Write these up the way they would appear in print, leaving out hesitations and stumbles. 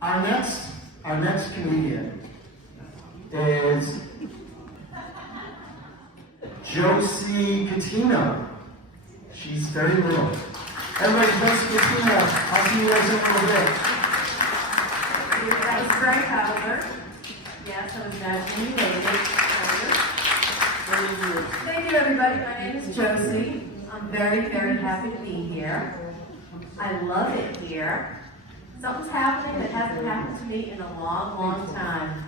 Our next comedian is Josie Catino. She's very little. Everybody, Josie Catino. I'll see you guys in a little bit. That was very clever. Yes, I was imagining you later. Thank you, everybody. My name is Josie. I'm very, very happy to be here. I love it here. Something's happening that hasn't happened to me in a long, long time.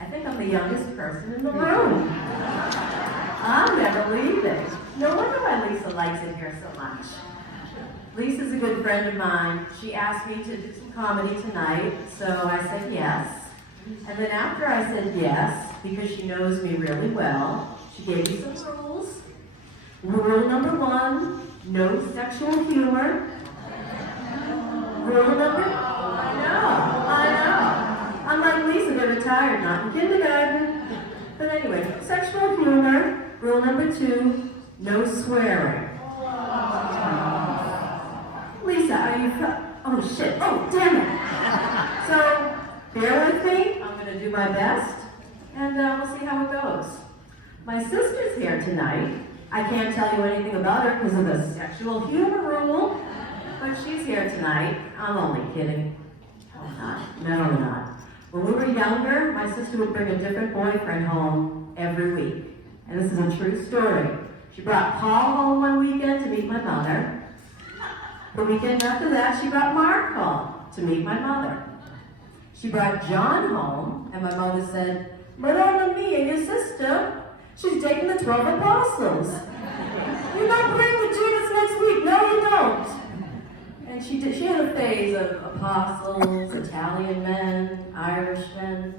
I think I'm the youngest person in the room. I'm never leaving. No wonder why Lisa likes it here so much. Lisa's a good friend of mine. She asked me to do some comedy tonight, so I said yes. And then after I said yes, because she knows me really well, she gave me some rules. Rule number 1, no sexual humor. Rule number, I know. Unlike Lisa, they're retired, not in kindergarten. But anyway, sexual humor. Rule number 2, no swearing. Lisa, are you, oh shit, oh damn it. So, bear with me, I'm gonna do my best, and we'll see how it goes. My sister's here tonight. I can't tell you anything about her because of the sexual humor rule, but she's here tonight. I'm only kidding. No, I'm not. When we were younger, my sister would bring a different boyfriend home every week. And this is a true story. She brought Paul home one weekend to meet my mother. The weekend after that, she brought Mark home to meet my mother. She brought John home, and my mother said, "Madonna me and your sister, she's dating the 12 apostles. You're not praying with Jesus next week. No, you don't." And she had a phase of apostles, Italian men, Irish men.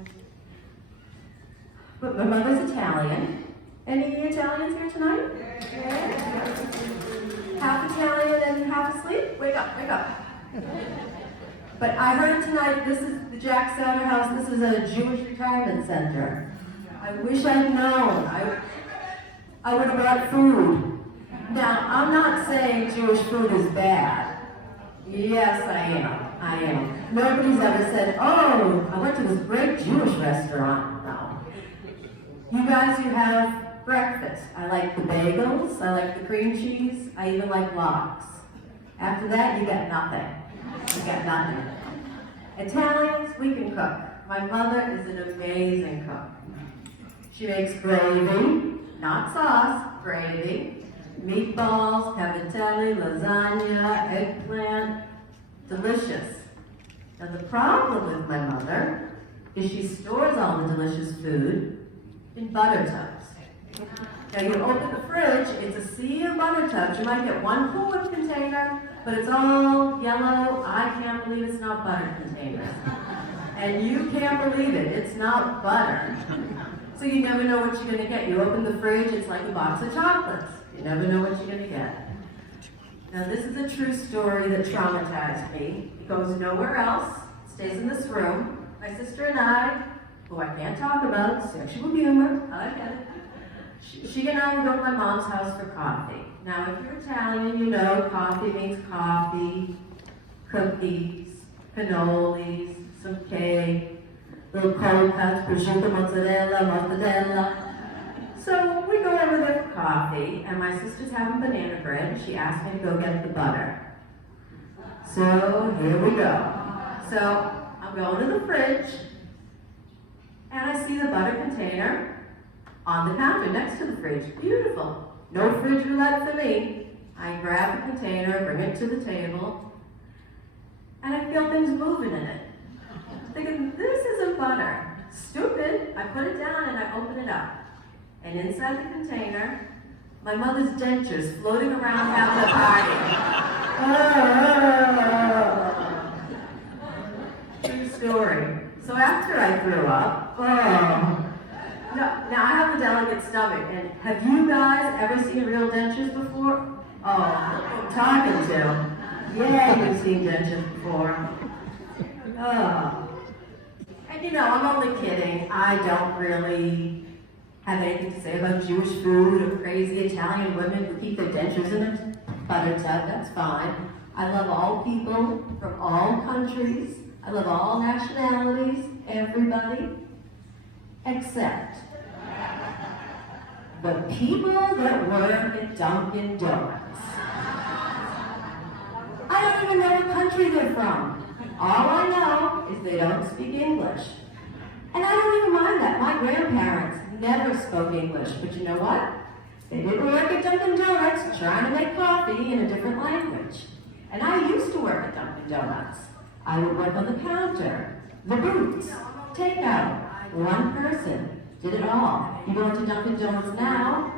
But my mother's Italian. Any Italians here tonight? Yeah. Half Italian and half asleep? Wake up, wake up. But I heard tonight, this is the Jack Sauter House, this is a Jewish retirement center. I wish I'd known. I would have brought food. Now, I'm not saying Jewish food is bad. Yes, I am. Nobody's ever said, "Oh, I went to this great Jewish restaurant." No. You guys, you have breakfast. I like the bagels, I like the cream cheese, I even like lox. After that, you got nothing. You got nothing. Italians, we can cook. My mother is an amazing cook. She makes gravy, not sauce, gravy, meatballs, cavatelli, lasagna, eggplant, delicious. Now the problem with my mother is she stores all the delicious food in butter tubs. Now you open the fridge, it's a sea of butter tubs. You might get one Cool Whip container, but it's all yellow. I can't believe it's not butter containers. And you can't believe it, it's not butter. So you never know what you're gonna get. You open the fridge, it's like a box of chocolates. You never know what you're gonna get. Now this is a true story that traumatized me. It goes nowhere else, it stays in this room. My sister and I, who I can't talk about, sexual humor, I get it. She and I would go to my mom's house for coffee. Now if you're Italian, you know coffee means coffee, cookies, cannolis, some cake, little cold cuts, prosciutto, mozzarella, mortadella. So we go over there for coffee, and my sister's having banana bread, and she asked me to go get the butter. So here we go. So I'm going to the fridge, and I see the butter container on the counter next to the fridge. Beautiful. No fridge roulette for me. I grab the container, bring it to the table, and I feel things moving in it. Thinking, this isn't butter. Stupid. I put it down and I open it up. And inside the container, my mother's dentures floating around having a party. True story. So after I threw up, now I have a delicate stomach, and have you guys ever seen real dentures before? Oh, I'm talking to. Yeah, you've seen dentures before. Oh. And you know, I'm only kidding. I don't really have anything to say about Jewish food or crazy Italian women who keep their dentures in a butter tub. That's fine. I love all people from all countries. I love all nationalities, everybody, except the people that work at Dunkin' Donuts. I don't even know what country they're from. All I know is they don't speak English. And I don't even mind that. My grandparents never spoke English, but you know what? They didn't work at Dunkin' Donuts trying to make coffee in a different language. And I used to work at Dunkin' Donuts. I would work on the counter, the booths, takeout, one person, did it all. You go into Dunkin' Donuts now,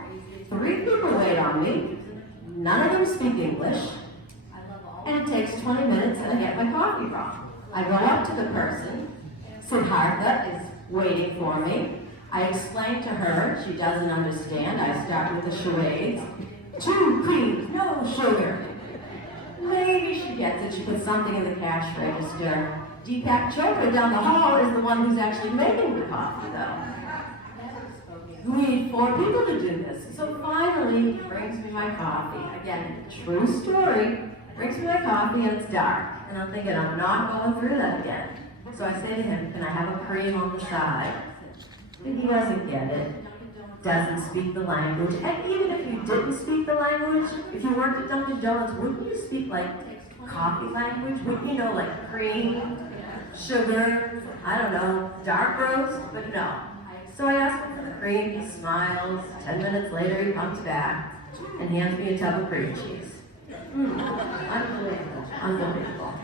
3 people wait on me, none of them speak English, and it takes 20 minutes and I get my coffee wrong. I go up to the person, Siddhartha is waiting for me. I explain to her, she doesn't understand. I start with the charades. 2 creams, no sugar. Maybe she gets it, she puts something in the cash register. Deepak Chopra down the hall is the one who's actually making the coffee though. We need 4 people to do this. So finally, he brings me my coffee. Again, true story. Brings me my coffee and it's dark. And I'm thinking, I'm not going through that again. So I say to him, can I have a cream on the side? But he doesn't get it. Doesn't speak the language. And even if you didn't speak the language, if you worked at Dunkin' Donuts, wouldn't you speak like coffee language? Wouldn't you know like cream, sugar, I don't know, dark roast? But no. So I ask him for the cream, he smiles. 10 minutes later, he comes back and hands me a tub of cream cheese. Unbelievable. Unbelievable.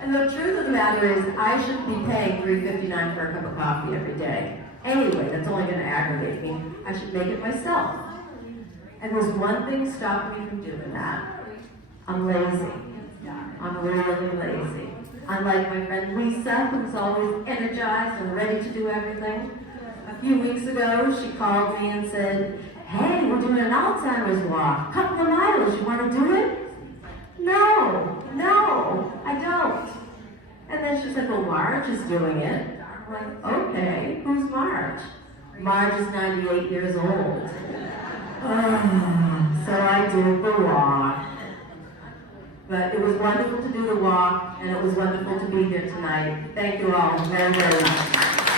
And the truth of the matter is, I shouldn't be paying $3.59 for a cup of coffee every day. Anyway, that's only going to aggravate me. I should make it myself. And there's one thing stopping me from doing that. I'm lazy. I'm really lazy. Unlike my friend Lisa, who's always energized and ready to do everything. A few weeks ago, she called me and said, hey, we're doing an Alzheimer's walk. Couple of miles, you want to do it? No, I don't. And then she said, well, Marge is doing it. I'm like, okay, who's Marge? Marge is 98 years old. So I did the walk. But it was wonderful to do the walk, and it was wonderful to be here tonight. Thank you all very, very much.